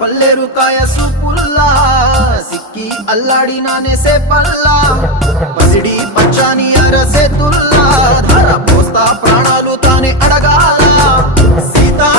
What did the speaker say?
పల్లెరు కాయ సూపుల్లా సిక్కి అల్లాడినానే సేపల్లా పసిడి పచ్చాని అరసేతుల్లా ధర పోస్తా ప్రాణాలు తానే అడగాల సీతా